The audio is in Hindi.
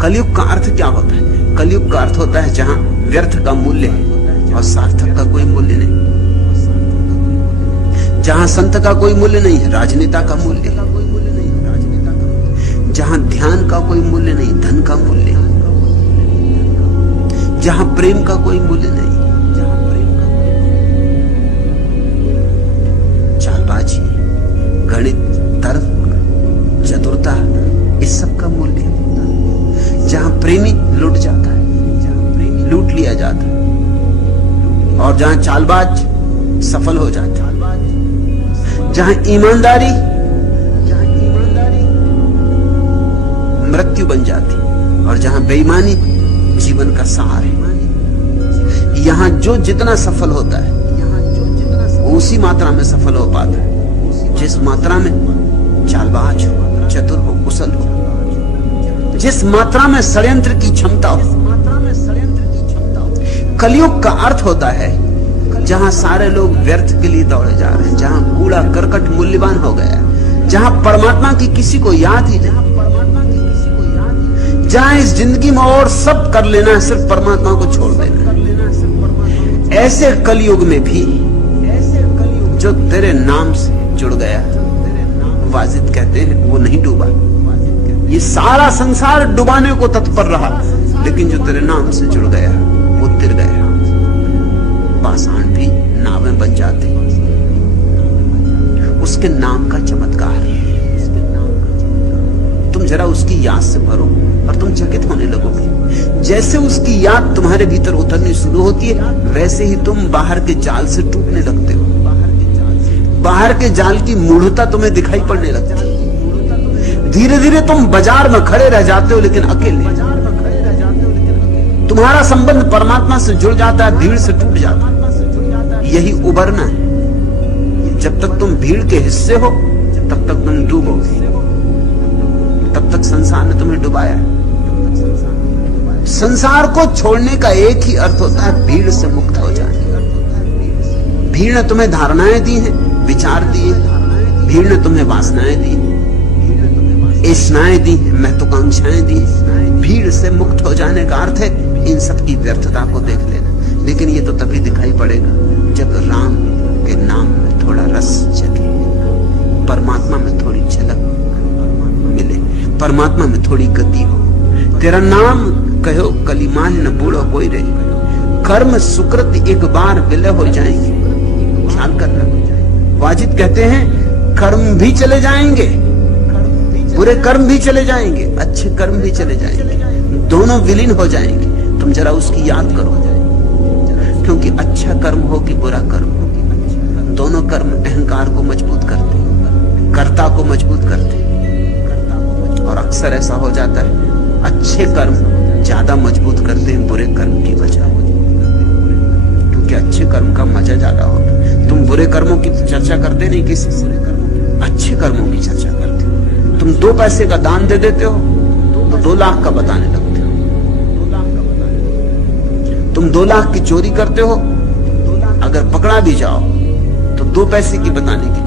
कलयुग का अर्थ क्या होता है? कलयुग का अर्थ होता है जहां व्यर्थ का मूल्य है और सार्थक का कोई मूल्य नहीं, जहां संत का कोई मूल्य नहीं है, राजनेता का मूल्य है, जहां ध्यान का कोई मूल्य नहीं, धन का मूल्य है, जहां प्रेम का कोई मूल्य नहीं, चालबाजी, गणित, तर्क, चतुरता, इस सब का मूल्य है। जहां प्रेमी लूट जाता है, लूट लिया जाता है, और जहां चालबाज सफल हो जाता है, जहां ईमानदारी मृत्यु बन जाती, और जहां बेईमानी जीवन का सार है। यहां जो जितना सफल होता है उसी मात्रा में सफल हो पाता है जिस मात्रा में चालबाज हो, चतुर हो, कुशल हो, जिस मात्रा में षड्यंत्र की क्षमता हो। कलयुग का अर्थ होता है जहां सारे लोग व्यर्थ के लिए दौड़े जा रहे हैं, जहां कूड़ा करकट मूल्यवान हो गया, जहां परमात्मा की किसी को याद ही नहीं, जहां इस जिंदगी में और सब कर लेना है, सिर्फ परमात्मा को छोड़ देना है। ऐसे कलयुग में भी जो तेरे नाम से जुड़ गया, वाजिद कहते हैं वो नहीं डूबा। ये सारा संसार डुबाने को तत्पर रहा, लेकिन जो तेरे नाम से जुड़ गया वो तिर गया। पाषाण भी नावें बन जाते, उसके नाम का चमत्कार। तुम जरा उसकी याद से भरो और तुम चकित होने लगोगे। जैसे उसकी याद तुम्हारे भीतर उतरनी शुरू होती है, वैसे ही तुम बाहर के जाल से टूटने लगते हो। बाहर के जाल की मूढ़ता तुम्हें दिखाई पड़ने लगती है। धीरे धीरे तुम बाजार में खड़े रह जाते हो, लेकिन अकेले। तुम्हारा संबंध परमात्मा से जुड़ जाता है, भीड़ से टूट जाता है। यही उबरना है। जब तक तुम भीड़ के हिस्से हो, तब तक तुम डूबोगे। तब तक संसार ने तुम्हें डुबाया। संसार को छोड़ने का एक ही अर्थ होता है, भीड़ से मुक्त हो जाना। भीड़ ने तुम्हें धारणाएं दी हैं, विचार दिए, भीड़ ने तुम्हें वासनाएं दी, ऐष्णाएं दी, महत्वाकांक्षाएं दी। भीड़ से मुक्त हो जाने का अर्थ है इन सब की व्यर्थता को देख लेना। लेकिन ये तो तभी दिखाई पड़ेगा जब राम के नाम में थोड़ा रस जगे, परमात्मा में थोड़ी झलक मिले, परमात्मा में थोड़ी गति हो। तेरा नाम कहो कलिमान न बूढ़ो कोई रे, कर्म सुकृत एक बार विलय हो जाएंगे। ख्याल करना, वाजिद कहते हैं कर्म भी चले जाएंगे, बुरे कर्म भी चले जाएंगे, अच्छे कर्म भी चले जाएंगे, दोनों विलीन हो जाएंगे। तुम जरा उसकी याद करो, क्योंकि अच्छा कर्म हो कि बुरा कर्म हो, दोनों कर्म अहंकार को मजबूत करते, कर्ता को मजबूत करते। और अक्सर ऐसा हो जाता है, अच्छे कर्म ज्यादा मजबूत करते हैं बुरे कर्म की वजह, क्योंकि अच्छे कर्म का मजा ज्यादा होता है। तुम बुरे कर्मों की चर्चा करते नहीं किसी से, अच्छे कर्मों की चर्चा करते हो। तुम 2 पैसे का दान दे देते हो तो 2 लाख का बताने लगते हो। तुम 2 लाख की चोरी करते हो, अगर पकड़ा भी जाओ तो 2 पैसे की बताने की